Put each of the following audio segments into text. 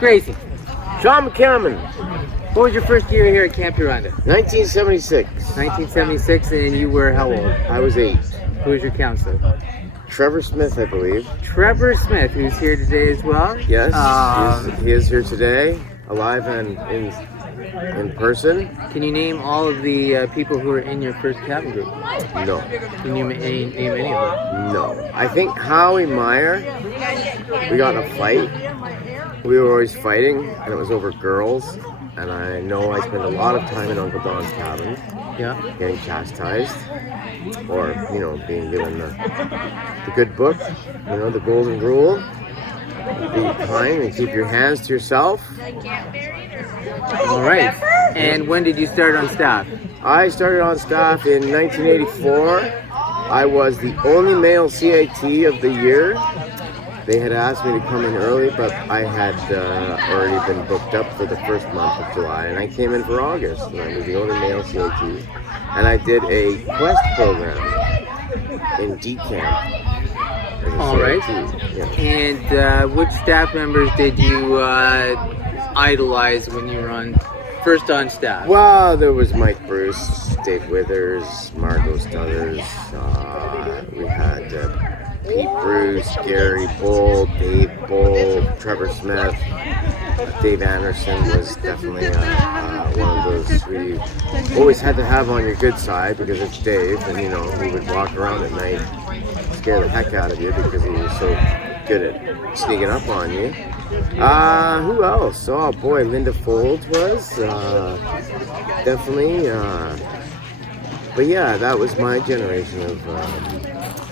Pete Gracie. Sean McCammon, What was your first year here at Camp Uranda? 1976. 1976, and you were how old? I was 8. Who was your counselor? Trevor Smith, I believe. Trevor Smith, who's here today as well. Yes, he is here today, alive and in person. Can you name all of the people who were in your first cabin group? No. Can you name any of them? No. I think Howie Meyer, we got in a fight. We were always fighting, and it was over girls. And I know I spent a lot of time in Uncle Don's cabin, getting chastised, or, being given the good book, the golden rule. Be kind and keep your hands to yourself. All right. And when did you start on staff? I started on staff in 1984. I was the only male CIT of the year. They had asked me to come in early, but I had already been booked up for the first month of July, and I came in for August, and I was the only male CIT. And I did a quest program in D Camp. All right. Yeah. And which staff members did you idolize when you were first on staff? Well, there was Mike Bruce, Dave Withers, Margot Stuthers. We had Pete Bruce, Gary Bull, Dave Bull, Trevor Smith. Dave Anderson was definitely one of those we always had to have on your good side because it's Dave, and he would walk around at night, scare the heck out of you because he was so good at sneaking up on you. Who else? Oh boy, Linda Folds was definitely. But yeah, that was my generation of.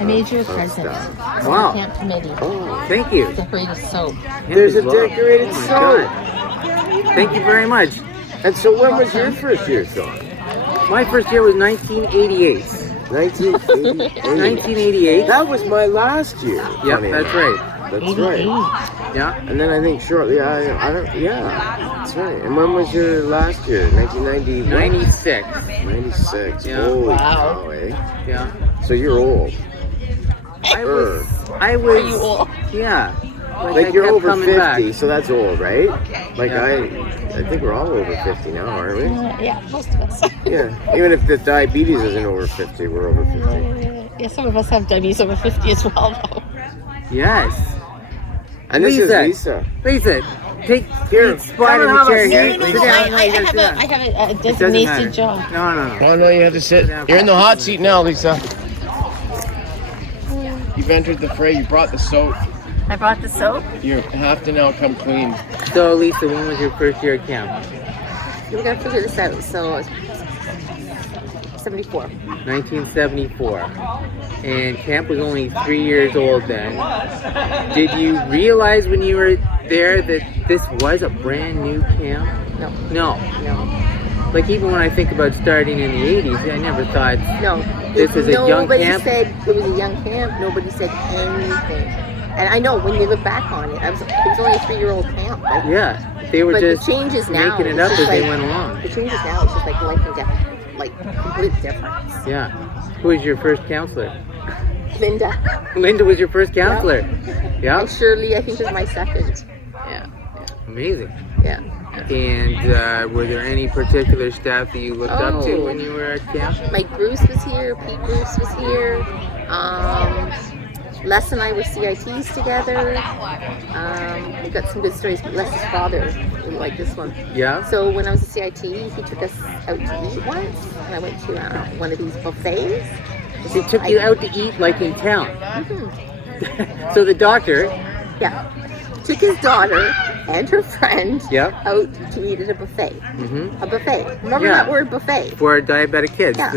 I made you a present. Wow. Camp committee. Oh, thank you. Decorated soap. There's a decorated soap. Thank you very much. And so when was your first year, Sean? My first year was 1988. 1988. 1988. That was my last year. Yep, funny that's enough. right. That's right. Yeah. And then I think shortly, that's right. And when was your last year? 1990? 96. 96. Yeah. Holy cow, eh? Yeah. So you're old. I was. you old? Yeah. Like I you're kept over coming 50, back. so that's old, right? Like Yeah. I think we're all over 50 now, aren't we? Yeah, most of us. Yeah. Even if the diabetes isn't over 50, we're over 50. Yeah, some of us have diabetes over 50 as well, though. Yes. And this Lisa. is Lisa. Lisa, take your spot in Come the and chair have a here. seat. Sit No, down. I have a It doesn't matter. designated job. No. Oh, no, you have to sit. You're in the hot seat now, Lisa. You've entered the fray. You brought the soap. I brought the soap. You have to now come clean. So, Lisa, when was your first year at camp? We're going to figure this out. So, 74. 1974. And camp was only 3 years old then. Did you realize when you were there that this was a brand new camp? No. Like even when I think about starting in the 80s, I never thought No. this is a young Nobody camp. said it was a young camp. Nobody said anything. And I know when you look back on it, it was only a 3-year-old camp. Like, Yeah, they were but just the changes now, making it it's up just as they like- went along. The changes now, it's just like life and death. Like, complete difference. Yeah. Who was your first counselor? Linda. Linda was your first counselor. Yeah. And Shirley, I think, was my second. Yeah. Amazing. Yeah. And were there any particular staff that you looked up to Oh. when you were at camp? Mike Bruce was here. Pete Bruce was here. Les and I were CITs together. We got some good stories. Les's father, really like this one. Yeah. So when I was a CIT, he took us out to eat once, and I went to one of these buffets. They took you out to eat like in town. Mhm. So the doctor. Yeah. Took his daughter and her friend Yep. out to eat at a buffet. Mm-hmm. A buffet. Remember Yeah. that word, buffet? For diabetic kids. Yeah.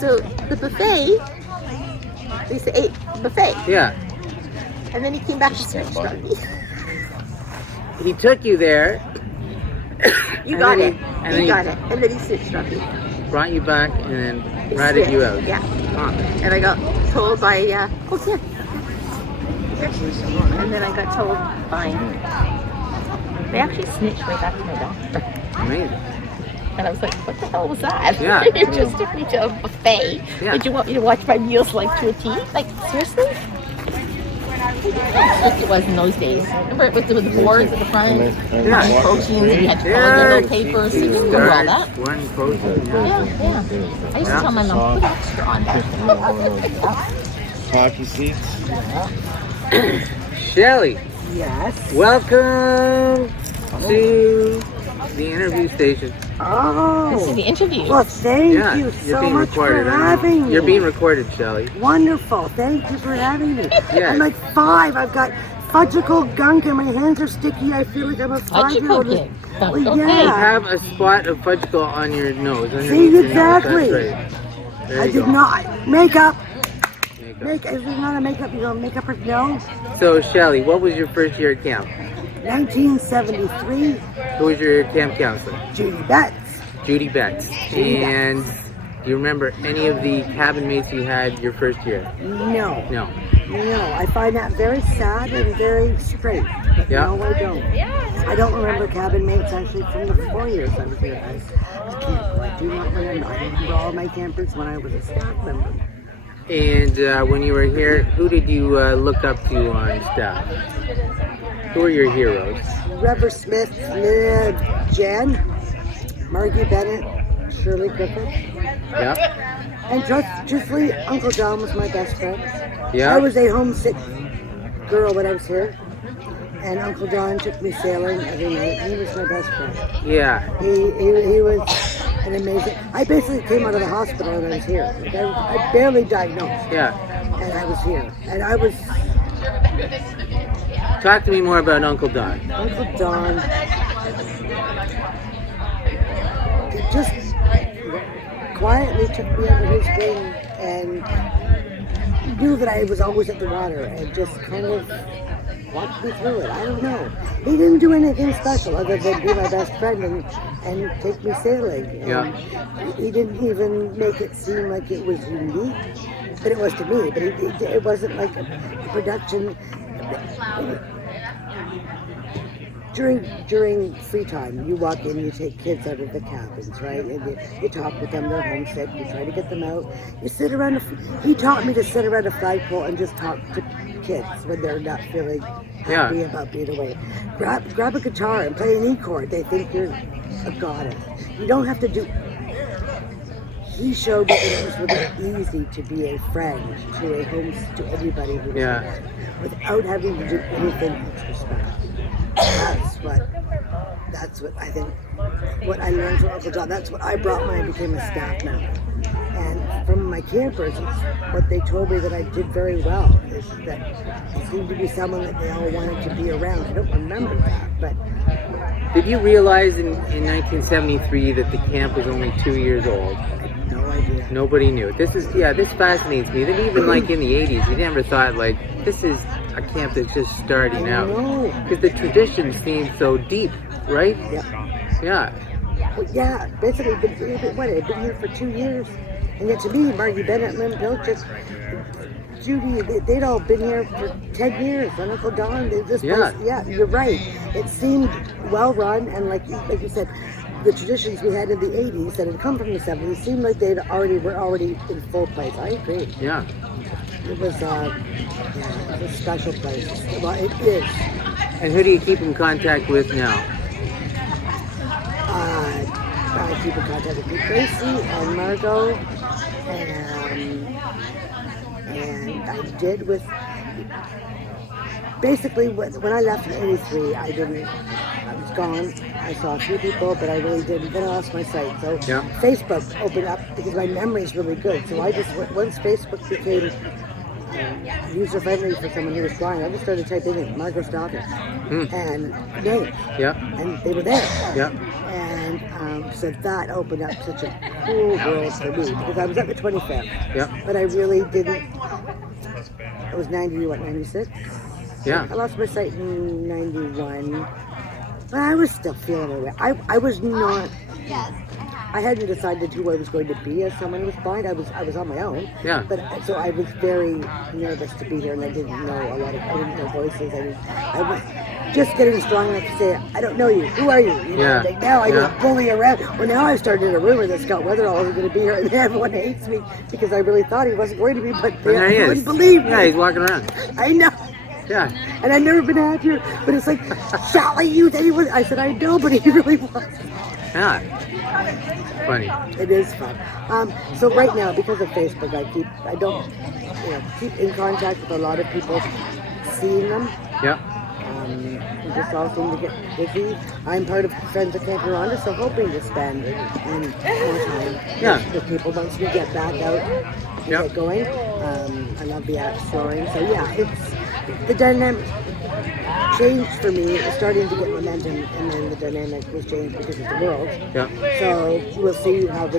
So the buffet, Lisa ate buffet. Yeah. And then he came back and snitched on me. He took you there. You And got then it. and then You got it. And then he snitched on me. Brought you back and then He ratted you snitched. out. Yeah. And I got told by, oh yeah. And then I got told by, they actually snitched right back to my doctor. Amazing. And I was like, what the hell was that? Yeah. You just took me to a buffet. Yeah. Did you want me to watch my meals like to a T? Like, seriously? How strict it was in those days. Remember with the boards at the front, Yeah. proteins, and you had to follow Yeah. the little papers. You remember all that? One protein. Yeah. I used to tell my mom, put extra on there. Hockey seats. Shelly, Yes. welcome to the interview station. This is Oh. the interview. Well, thank Yeah, you you're so being much for recorded. I know. having me. You're being recorded, Shelly. Wonderful. Thank you for having me. Yeah. I'm like 5. I've got fudgicle gunk and my hands are sticky. I feel like I'm a Fudgicle 5-year-old. kid. Well, Okay. You yeah. have a spot of fudgicle on your nose. See, underneath your nose. exactly. That's right. There I you did go. not. Makeup. Makeup. Is it not a makeup? You know, makeup or no? So, Shelly, what was your first year at camp? 1973. Who was your camp counselor? Judy Betts. Judy Betts. Judy And do you remember any of the cabin mates you had your first year? No. No. No, I find that very sad and very straight. But Yeah. no, I don't. I don't remember cabin mates actually from the 4 years I was here as a camper. I do not remember. I remember all my campers when I was a staff member. And when you were here, who did you look up to on staff? Who were your heroes? Rever Smith, Jen, Margie Bennett, Shirley Griffith, Yeah. and truthfully, Uncle John was my best friend. Yeah. I was a homesick girl when I was here, and Uncle John took me sailing every night. He was my best friend. Yeah. He was an amazing. I basically came out of the hospital and I was here. Like I barely diagnosed, Yeah. and I was here, and I was Talk to me more about Uncle Don. Uncle Don. He just quietly took me under his wing and knew that I was always at the water and just kind of walked me through it. I don't know. He didn't do anything special other than be my best friend and take me sailing. And Yeah. He didn't even make it seem like it was unique, but it was to me. But it wasn't like a production. During free time, you walk in, you take kids out of the cabins, right? And you talk with them, they're homesick, you try to get them out. You sit around, he taught me to sit around a flagpole and just talk to kids when they're not feeling happy about being away. Grab a guitar and play an E chord. They think you're a goddess. You don't have to do. He showed me that it was really easy to be a friend to everybody who was there, without having to do anything extra special. That's what I think, what I learned from Uncle John. That's what I brought when I became a staff member. And from my campers, what they told me that I did very well is that I seemed to be someone that they all wanted to be around. I don't remember that, but... Did you realize in 1973 that the camp was only 2 years old? I had no idea. Nobody knew. This fascinates me. That even like in the 80s, you never thought like, this is a camp that's just starting out. No. Because the tradition seems so deep, right? Yeah. Yeah. Well, yeah, basically, I'd been here for 2 years. And yet to me, Margie Bennett, Lynn Pilchard, Judy, they'd all been here for 10 years. And Uncle Don, you're right. It seemed well run, and like you said, the traditions we had in the 80s that had come from the 70s seemed like were already in full place. I agree. Yeah. It was a special place. Well, it is. And who do you keep in contact with now? I keep in contact with Pete Gracie and Margot, and I did with, basically when I left in '83, I was gone. I saw a few people, but I really didn't. Then I lost my sight. So Facebook opened up because my memory is really good. So I just, once Facebook became user friendly for someone who was blind, I just started typing in Margot's daughter and names. Yeah. And they were there. Yeah. And so that opened up such a cool world for me because I was at the 25th. Yeah. But I really didn't. I was 96? Yeah. I lost my sight in 91. But I was still feeling away. I was not. I hadn't decided who I was going to be as someone who was blind. I was on my own. Yeah. But so I was very nervous to be here, and I didn't know I didn't know voices. I was just getting strong enough to say, I don't know you. Who are you? Like now I just bully around. Well, now I've started a rumor that Scott Weatherall is going to be here, and everyone hates me because I really thought he wasn't going to be, but they wouldn't believe me. Yeah, he's walking around. I know. Yeah. And I've never been happier. But it's like, shall I use anyone? I said, I know, but he really was. Yeah. Funny. It is fun. So right now, because of Facebook, I don't keep in contact with a lot of people, seeing them. Yep. We just all seem to get busy. I'm part of Friends of Camp Rwanda, so hoping to spend more time with people once we get back out and get going. I love the exploring. So yeah, it's the dynamic changed for me. It's starting to get momentum, and then the dynamic was changed because of the world. Yep. So we'll see how the